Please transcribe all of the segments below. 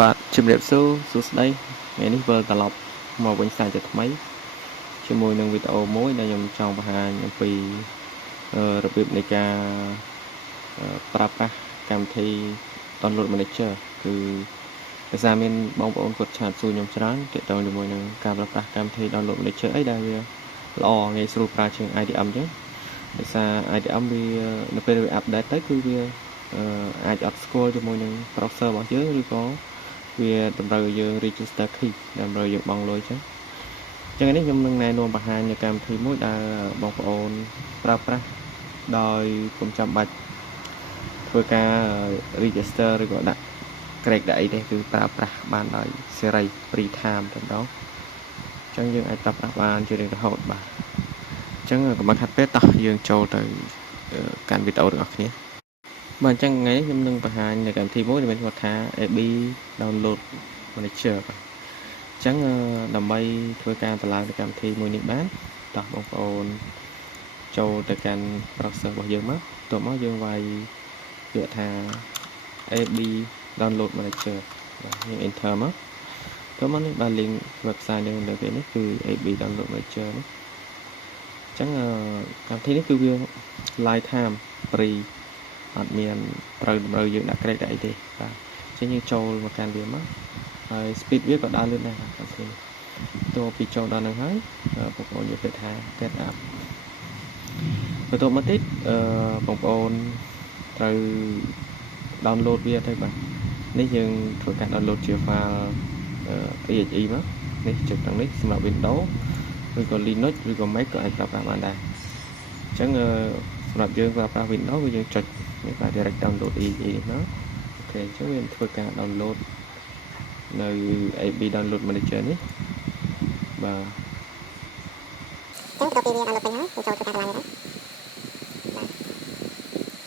បាទជំរាបសួរសួស្តីថ្ងៃនេះវិលត្រឡប់មកវិញសារជាថ្មីជាមួយនឹងវីដេអូមួយដែលខ្ញុំចង់បង្ហាញអំពីរបៀបនៃការប្រើប្រាស់កម្មវិធី Download Manager គឺភាសាមានបងប្អូនគាត់ឆាតសួរខ្ញុំច្រើនទាក់ទងជាមួយនឹងការប្រើប្រាស់កម្មវិធី Download Manager អីដែលវាល្អងាយស្រួលប្រើជាង IDM អញ្ចឹងភាសា IDM វានៅពេលវាអាប់ដេតទៅគឺវាអាចអត់ស្គាល់ជាមួយនឹង browser របស់យើងឬក៏វាតម្រូវឲ្យយើង register key ដើម្បីយើងបង់លុយចឹងនេះខ្ញុំនឹងណែនាំបង្ហាញនៅកម្មវិធីមួយដែលបងប្អូនប្រើប្រាស់ដោយពុំចាំបាច់ធ្វើការ register ឬក៏ដាក់ crack ដាក់អីទេគឺប្រើប្រាស់បានដោយសេរី free time តែម្ដងចឹងយើងអាចប្រើប្រាស់បានជារៀងរហូតបាទចឹងកុំខាត់ពេកតោះយើងចូលទៅកាន់វីដេអូរបស់គ្នាបាទអញ្ចឹងថ្ងៃនេះខ្ញុំនឹងបង្ហាញនៅកម្មវិធីមួយដែលមានឈ្មោះថា AB Download Manager បាទអញ្ចឹងដើម្បីធ្វើការតម្លើងទៅកម្មវិធីមួយនេះបានតោះបងប្អូនចូលទៅកាន់ browser របស់យើងមកបន្ទាប់មកយើងវាយពាក្យថា AB Download Manager បាទយើង enter មកបន្ទាប់មកនេះបាទ link website យើងនៅពេលនេះគឺ AB Download Manager នេះអញ្ចឹងកម្មវិធីនេះគឺវា lifetime free អត់មានតម្រូវយើងដាក់ grade ដាក់អីទេបាទអញ្ចឹងយើងចូលមកកាន់វាមកហើយ speed វាក៏ដើរលឿនដែរបាទអូខេតើពីចូលដល់នឹងហើយបងប្អូនយកពាក្យថា get up បន្ទាប់មកទៀតបងប្អូនត្រូវ download វាទៅបាទនេះយើងធ្វើការ download ជា file exe មកនេះចុចខាងនេះសម្រាប់ Windows ឬក៏ Linux ឬក៏ Mac ក៏អាចប្រើប្រាស់បានដែរអញ្ចឹងសម្រាប់យើងប្រើប្រាស់ Windows គឺយើងចុចនេះបាទ direct download exe នេះមកអូខេអញ្ចឹងវាធ្វើការ download នៅ AB Download Manager នេះបាទអញ្ចឹងទៅពីវា download ពេញហើយយើងចូលធ្វើការឡើងហើយបាទ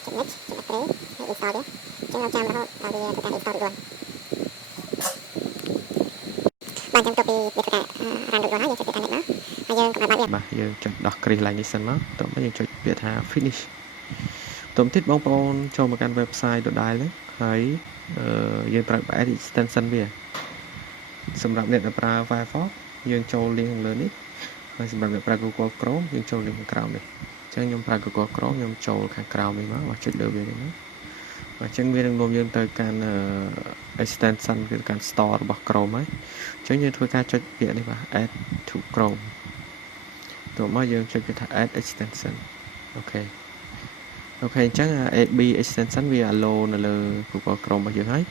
ចុច next ចុច upgrade ហើយ install វាអញ្ចឹងเราចាំរហូតដល់វាធ្វើការ install រួចរាល់បាទអញ្ចឹងទៅពីវាធ្វើការ run រួចរាល់ហើយយើងចុចពាក្យថា next មកហើយយើងកំណត់បាត់វាបាទយើងចុចដោះគ្រីសឡើងនេះសិនមកបន្ទាប់មកយើងចុចពាក្យថា finish បន្ទាប់ទៀតបងប្អូនចូលមកកាន់ website ដដែលហ្នឹងហើយយើងត្រូវបែរ extension វាសម្រាប់អ្នកដែលប្រើ Firefox យើងចូល link ខាងលើនេះហើយសម្រាប់អ្នកប្រើ Google Chrome យើងចូល link ខាងក្រោមនេះអញ្ចឹងខ្ញុំប្រើ Google Chrome ខ្ញុំចូលខាងក្រោមនេះមកបាទចុចលើវានេះមកបាទអញ្ចឹងវានឹងនាំយើងទៅកាន់ extension គឺកាន់ store របស់ Chrome ហើយអញ្ចឹងយើងធ្វើការចុចពាក្យនេះបាទ add to Chrome តោះមកយើងចុចពាក្យថា add extension អូខេអញ្ចឹង AB extension វា allow នៅលើ Google Chrome របស់យើងហើយ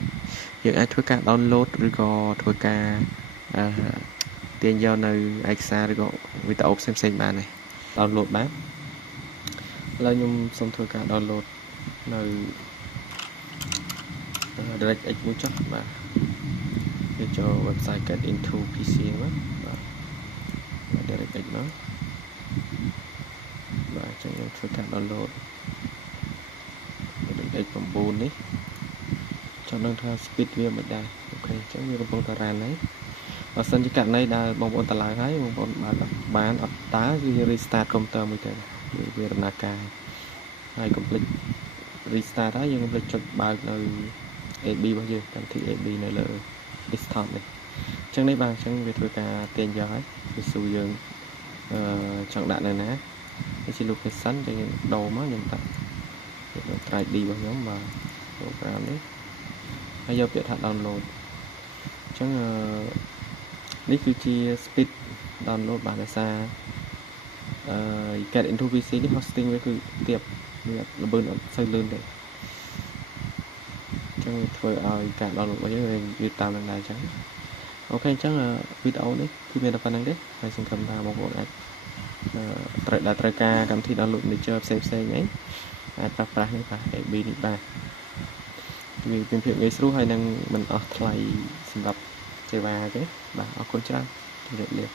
យើងអាចធ្វើការ download ឬក៏ធ្វើការទាញយកនៅឯកសារឬក៏វីដេអូផ្សេងៗបានដែរ download បានឥឡូវខ្ញុំសូមធ្វើការ download នៅ DirectX មួយចុះបាទយើងចូល website get into PC មកបាទ DirectX មកបាទអញ្ចឹងយើងធ្វើការ download DirectX 9នេះចង់ដឹងថា speed វាមិនដែរអូខេអញ្ចឹងវាកំពុងតែ run ហើយបើសិនជាករណីដែលបងប្អូនតម្លើងហើយបងប្អូនបានអត់តើគឺយើង restart computer មួយទៅវាដំណើរការហើយកុំភ្លេច restart ហើយយើងកុំភ្លេចចុចបើកនៅ AB របស់យើងកម្មវិធី AB នៅលើ desktop នេះអញ្ចឹងនេះបាទអញ្ចឹងវាធ្វើការទាញយកហើយវាសួរយើងចង់ដាក់នៅណានេះជា location អញ្ចឹងយើងដូរមកខ្ញុំដាក់try D របស់ខ្ញុំបាទ program នេះហើយយកពាក្យថា download អញ្ចឹងនេះគឺជា speed download បាទដោយសារget into PC នេះ hosting វាគឺទាបវាល្បឿនអត់សូវលឿនទេអញ្ចឹងធ្វើឲ្យការ download របស់យើងវាតាមនឹងដែរអញ្ចឹងអូខេអញ្ចឹងវីដេអូនេះគឺមានតែប៉ុណ្្នឹងទេហើយសង្ឃឹមថាបងប្អូនអាចត្រូវការកម្មវិធី download manager ផ្សេងៗអីអាចប្រើប្រាស់នេះបាទ AB នេះបាទវាមានភាពងាយស្រួលហើយនឹងមិនអស់ថ្លៃសម្រាប់សេវាទេបាទអរគុណច្រើនជម្រាបលា